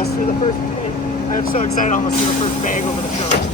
almost threw the first bag. I'm so excited, I almost threw the first bag over the truck.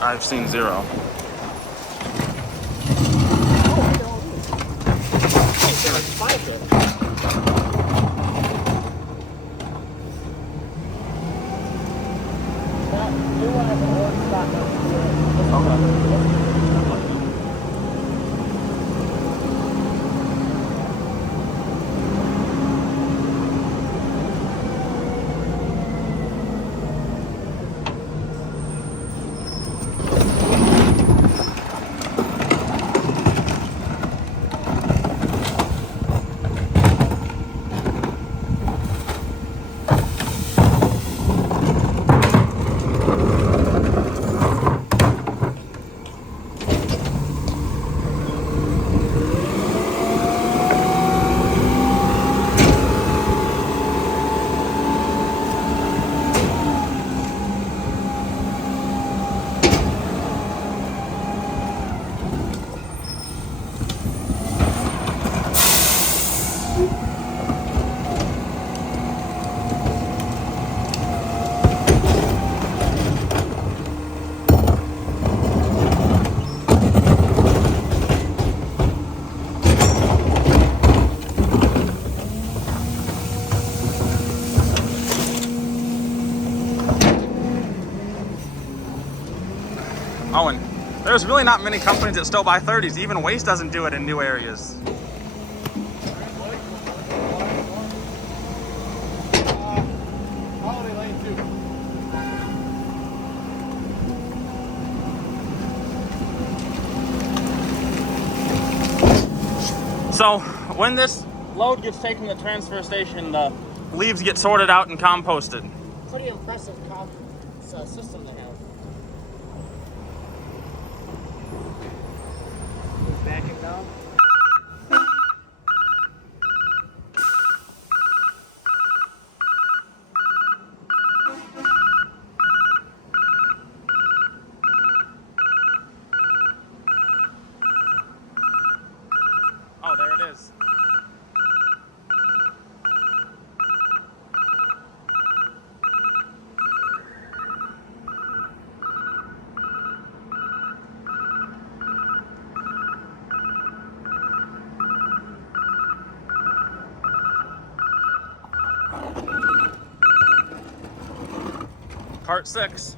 I've seen 0. Owen, there's really not many companies that still buy 30s. Even Waste doesn't do it in new areas. So when this load gets taken to the transfer station, the leaves get sorted out and composted. Pretty impressive system they have. Backing down. Oh, there it is. Part 6.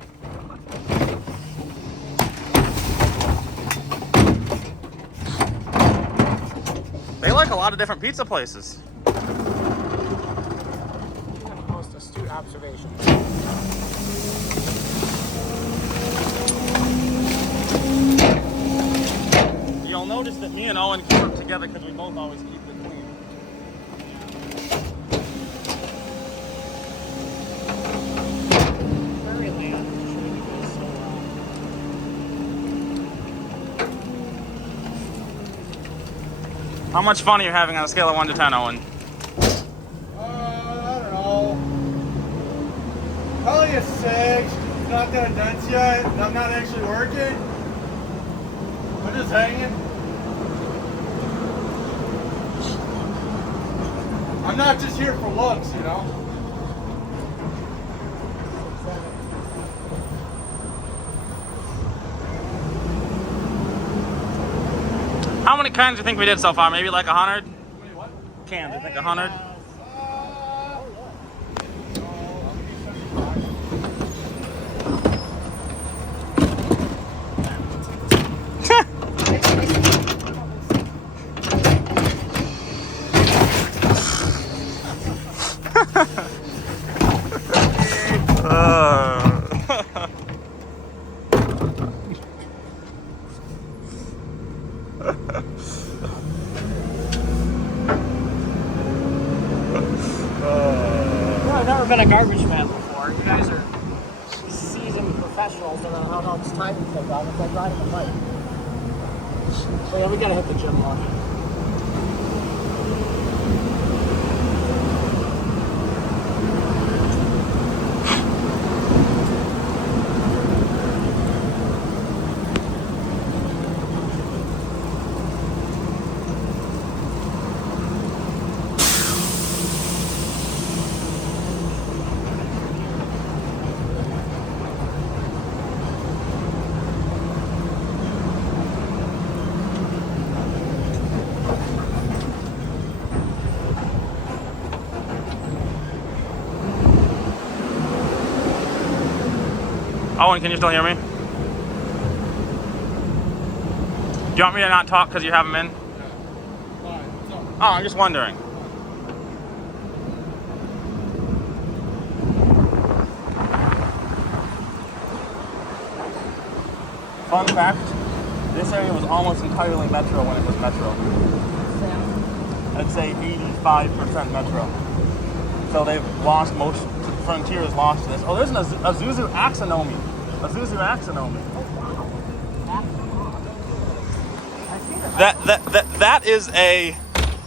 They like a lot of different pizza places. Most astute observation. You'll notice that me and Owen can work together because we both always keep it clean. How much fun are you having on a scale of 1 to 10, Owen? I don't know. Probably a 6. It's not that dense yet. I'm not actually working. I'm just hanging. I'm not just here for looks, you know? How many cans do you think we did so far? Maybe like 100? Wait, what? cans? I think 100. I've never been a garbage man before. You guys are seasoned professionals and how much time you take off. It's like riding a bike. So yeah, we gotta hit the gym more. Owen, can you still hear me? Do you want me to not talk because you have them in? Oh, I'm just wondering. Fun fact, this area was almost entirely metro when it was metro. I'd say 85% metro. So they've lost most, Frontier has lost this. Oh, there's an Isuzu Axonomy. Isuzu Axonomy. That is a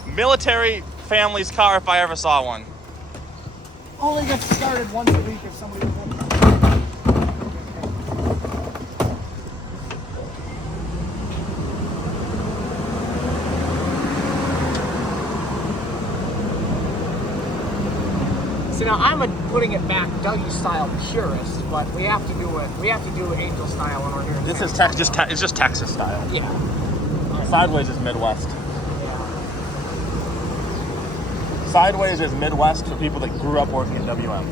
military family's car if I ever saw one. Only gets started once a week if somebody wants it. See, now I'm a putting it back Dougie style purist, but we have to do it. We have to do Angel style when we're here. This is it's just Texas style. Yeah. Sideways is Midwest. Yeah. Sideways is Midwest for people that grew up working at WM.